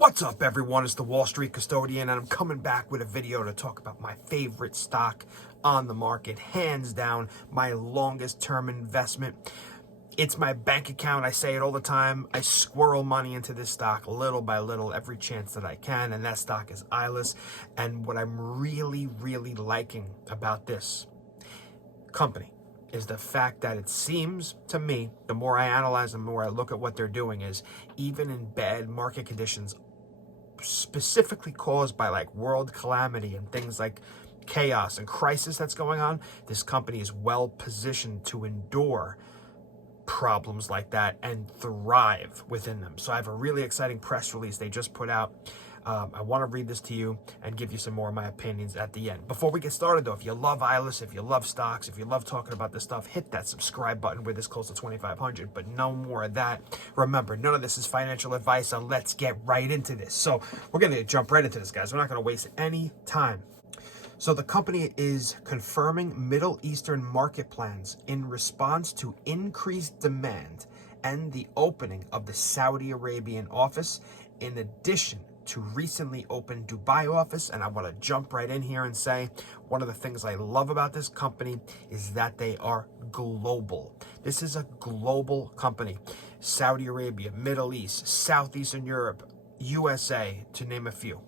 What's up, everyone? It's the Wall Street Custodian, and I'm coming back with a video to talk about my favorite stock on the market. Hands down, my longest term investment. It's my bank account. I say it all the time. I squirrel money into this stock little by little every chance that I can, and that stock is ILUS. And what I'm really liking about this company is the fact that it seems to me, the more I analyze them, the more I look at what they're doing, is even in bad market conditions, specifically caused by like world calamity and things like chaos and crisis that's going on, this company is well positioned to endure problems like that and thrive within them. So I have a really exciting press release they just put out. I want to read this to you and give you some more of my opinions at the end. Before we get started, though, if you love ILUS, if you love stocks, if you love talking about this stuff, hit that subscribe button. We're this close to 2,500, but no more of that. Remember, none of this is financial advice, so let's get right into this. So we're going to jump right into this, guys. We're not going to waste any time. So the company is confirming Middle Eastern market plans in response to increased demand and the opening of the Saudi Arabian office, in addition to recently opened Dubai office. And I want to jump right in here and say one of the things I love about this company is that they are global. This is a global company. Saudi Arabia, Middle East, Southeastern Europe, USA, to name a few.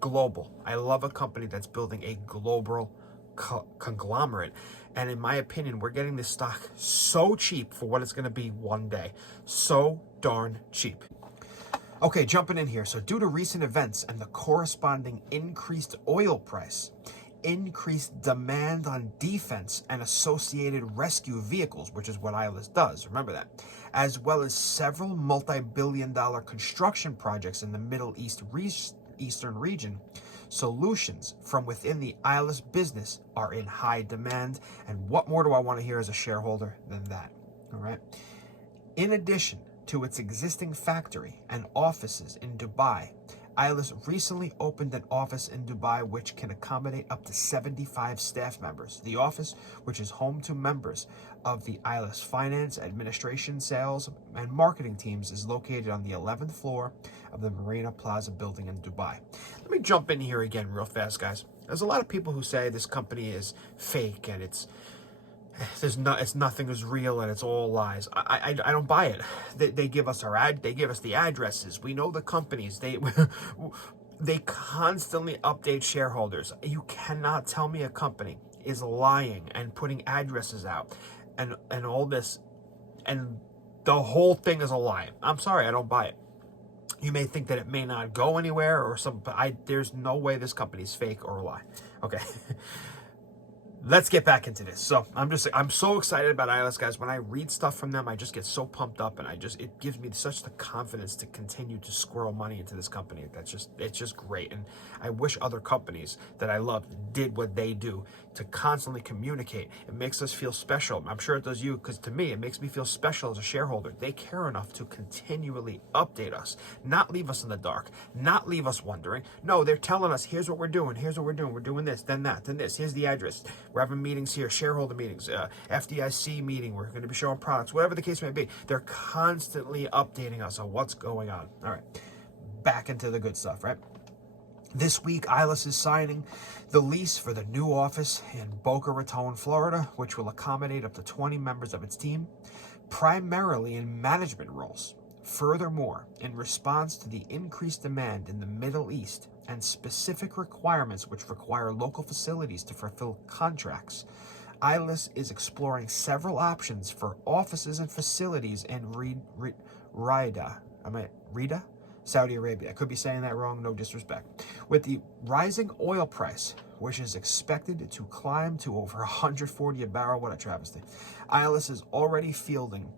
Global. I love a company that's building a global conglomerate. And in my opinion, we're getting this stock so cheap for what it's going to be one day. So darn cheap. Okay, jumping in here. So due to recent events and the corresponding increased oil price, increased demand on defense and associated rescue vehicles, which is what ILUS does, remember that, as well as several multi-billion-dollar construction projects in the Middle Eastern region, solutions from within the ILUS business are in high demand. And what more do I want to hear as a shareholder than that? All right. In addition to its existing factory and offices in Dubai, ILUS recently opened an office in Dubai which can accommodate up to 75 staff members. The office, which is home to members of the ILUS finance, administration, sales, and marketing teams, is located on the 11th floor of the Marina Plaza building in Dubai. Let me jump in here again real fast, guys. There's a lot of people who say this company is fake and it's nothing is real and it's all lies. I don't buy it. They give us they give us the addresses. We know the companies. They constantly update shareholders. You cannot tell me a company is lying and putting addresses out and all this, and the whole thing is a lie. I'm sorry, I don't buy it. You may think that it may not go anywhere or something, but there's no way this company is fake or a lie. Okay. Let's get back into this. So I'm so excited about ILUS, guys. When I read stuff from them, I just get so pumped up, and it gives me such the confidence to continue to squirrel money into this company. It's just great. And I wish other companies that I love did what they do to constantly communicate. It makes us feel special. I'm sure it does you, because to me, it makes me feel special as a shareholder. They care enough to continually update us, not leave us in the dark, not leave us wondering. No, they're telling us, here's what we're doing, we're doing this, then that, then this, here's the address. We're having meetings here, shareholder meetings, FDIC meeting, we're going to be showing products, whatever the case may be. They're constantly updating us on what's going on. All right, back into the good stuff, right? This week, ILUS is signing the lease for the new office in Boca Raton, Florida, which will accommodate up to 20 members of its team, primarily in management roles. Furthermore, in response to the increased demand in the Middle East and specific requirements which require local facilities to fulfill contracts, ILUS is exploring several options for offices and facilities in Riyadh, Saudi Arabia. I could be saying that wrong, no disrespect. With the rising oil price, which is expected to climb to over 140 a barrel, what a travesty, ILUS is already fielding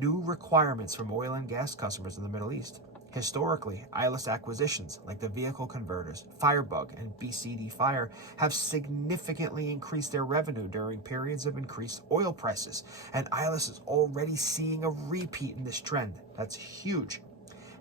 new requirements from oil and gas customers in the Middle East. Historically, ILUS acquisitions like the vehicle converters, Firebug, and BCD Fire have significantly increased their revenue during periods of increased oil prices, and ILUS is already seeing a repeat in this trend. That's huge.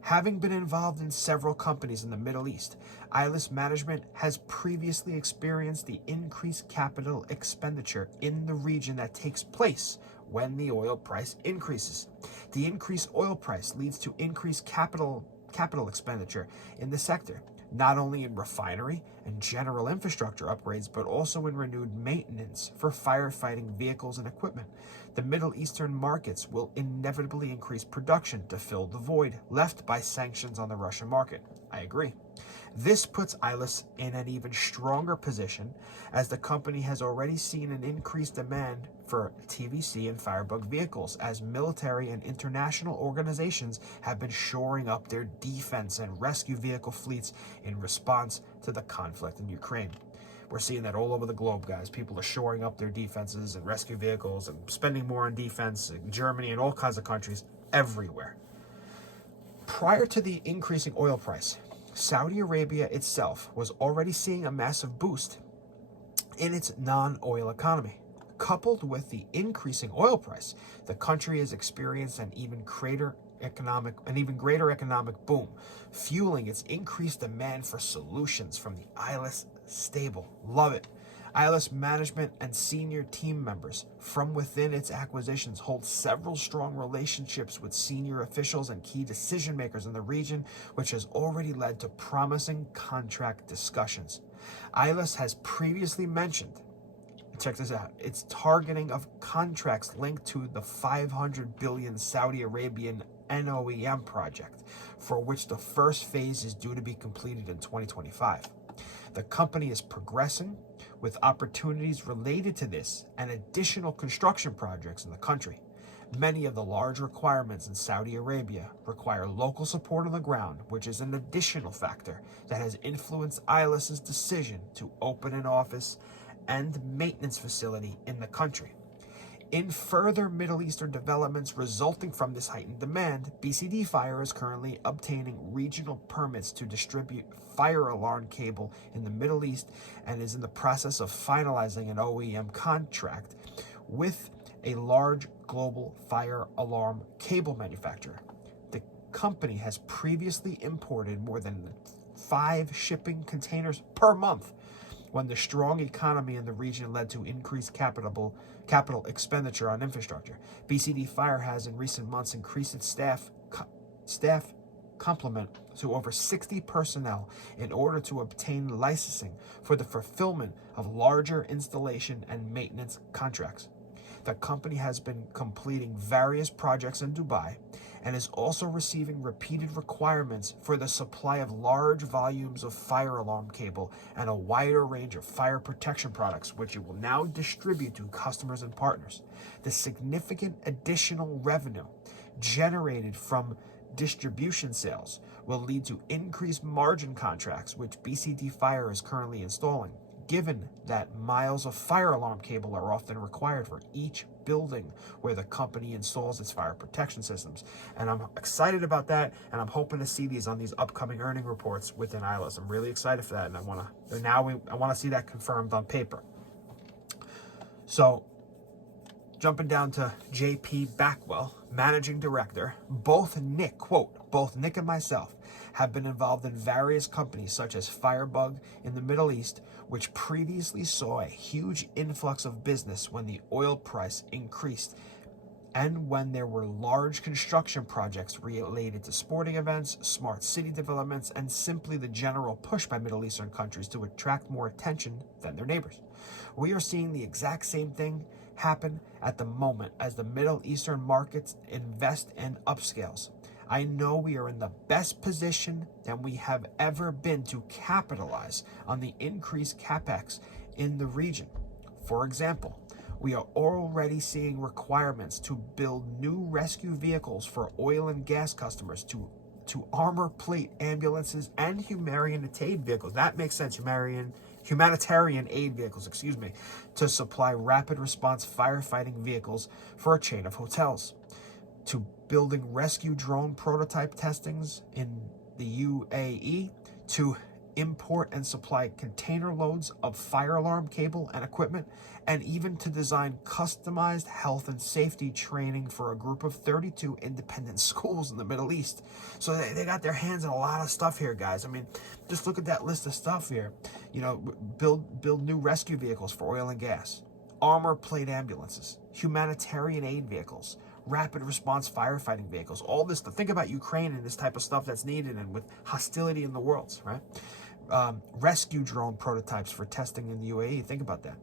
Having been involved in several companies in the Middle East, ILUS management has previously experienced the increased capital expenditure in the region that takes place when the oil price increases. The increased oil price leads to increased capital capital expenditure in the sector, not only in refinery and general infrastructure upgrades, but also in renewed maintenance for firefighting vehicles and equipment. The Middle Eastern markets will inevitably increase production to fill the void left by sanctions on the Russian market. I agree. This puts ILUS in an even stronger position, as the company has already seen an increased demand for TVC and Firebug vehicles, as military and international organizations have been shoring up their defense and rescue vehicle fleets in response to the conflict in Ukraine. We're seeing that all over the globe, guys. People are shoring up their defenses and rescue vehicles and spending more on defense in Germany and all kinds of countries everywhere. Prior to the increasing oil price, Saudi Arabia itself was already seeing a massive boost in its non-oil economy. Coupled with the increasing oil price, the country has experienced an even greater economic boom, fueling its increased demand for solutions from the ILUS stable. Love it. ILUS management and senior team members from within its acquisitions hold several strong relationships with senior officials and key decision makers in the region, which has already led to promising contract discussions. ILUS has previously mentioned, check this out, its targeting of contracts linked to the 500 billion Saudi Arabian NOEM project, for which the first phase is due to be completed in 2025. The company is progressing with opportunities related to this and additional construction projects in the country. Many of the large requirements in Saudi Arabia require local support on the ground, which is an additional factor that has influenced ILUS's decision to open an office and maintenance facility in the country. In further Middle Eastern developments resulting from this heightened demand, BCD Fire is currently obtaining regional permits to distribute fire alarm cable in the Middle East and is in the process of finalizing an OEM contract with a large global fire alarm cable manufacturer. The company has previously imported more than 5 shipping containers per month when the strong economy in the region led to increased capital expenditure on infrastructure. BCD Fire has in recent months increased its staff complement to over 60 personnel in order to obtain licensing for the fulfillment of larger installation and maintenance contracts. The company has been completing various projects in Dubai and is also receiving repeated requirements for the supply of large volumes of fire alarm cable and a wider range of fire protection products, which it will now distribute to customers and partners. The significant additional revenue generated from distribution sales will lead to increased margin contracts, which BCD Fire is currently installing, given that miles of fire alarm cable are often required for each building where the company installs its fire protection systems. And I'm excited about that, and I'm hoping to see these on these upcoming earning reports within ILUS. I'm really excited for that, and I want to see that confirmed on paper. So, jumping down to JP Backwell, managing director, both Nick and myself have been involved in various companies such as Firebug in the Middle East, which previously saw a huge influx of business when the oil price increased and when there were large construction projects related to sporting events, smart city developments, and simply the general push by Middle Eastern countries to attract more attention than their neighbors. We are seeing the exact same thing happen at the moment as the Middle Eastern markets invest in upscales. I know we are in the best position than we have ever been to capitalize on the increased capex in the region. For example, we are already seeing requirements to build new rescue vehicles for oil and gas customers, to armor plate ambulances and humanitarian aid vehicles. That makes sense. Humanitarian aid vehicles, to supply rapid response firefighting vehicles for a chain of hotels, to building rescue drone prototype testings in the UAE, to import and supply container loads of fire alarm cable and equipment, and even to design customized health and safety training for a group of 32 independent schools in the Middle East. So they got their hands in a lot of stuff here, guys. I mean, just look at that list of stuff here. Build new rescue vehicles for oil and gas, armor plate ambulances, humanitarian aid vehicles, rapid response firefighting vehicles, all this stuff. Think about Ukraine and this type of stuff that's needed, and with hostility in the world, right? Rescue drone prototypes for testing in the UAE. Think about that.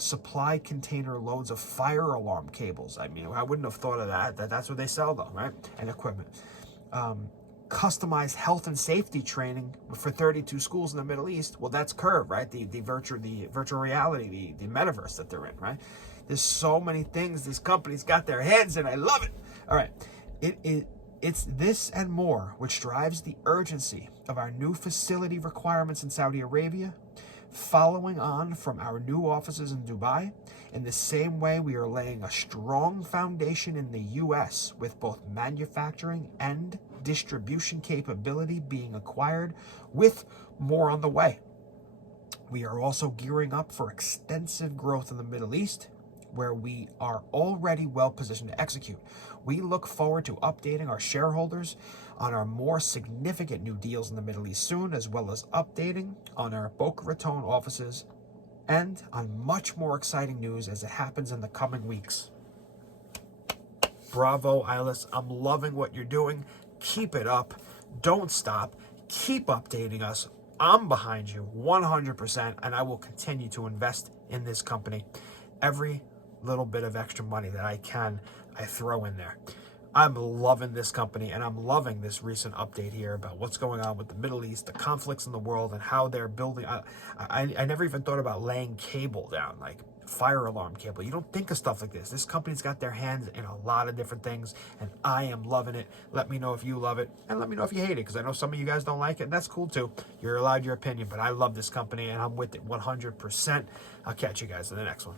Supply container loads of fire alarm cables. I mean, I wouldn't have thought of that. That's what they sell, though, right? And equipment. Customized health and safety training for 32 schools in the Middle East. Well, that's Curve, right? The virtual reality, the metaverse that they're in, right? There's so many things this company's got their heads in. I love it. All right. It's this and more which drives the urgency of our new facility requirements in Saudi Arabia, following on from our new offices in Dubai. In the same way, we are laying a strong foundation in the U.S. with both manufacturing and distribution capability being acquired, with more on the way. We are also gearing up for extensive growth in the Middle East, where we are already well positioned to execute. We look forward to updating our shareholders on our more significant new deals in the Middle East soon, as well as updating on our Boca Raton offices and on much more exciting news as it happens in the coming weeks. Bravo, ILUS. I'm loving what you're doing. Keep it up. Don't stop. Keep updating us. I'm behind you 100%, and I will continue to invest in this company. Every little bit of extra money that I can, I throw in there. I'm loving this company, and I'm loving this recent update here about what's going on with the Middle East, the conflicts in the world, and how they're building. I never even thought about laying cable down, like fire alarm cable. You don't think of stuff like this. This company's got their hands in a lot of different things, and I am loving it. Let me know if you love it, and let me know if you hate it, because I know some of you guys don't like it, and that's cool too. You're allowed your opinion, but I love this company, and I'm with it 100%. I'll catch you guys in the next one.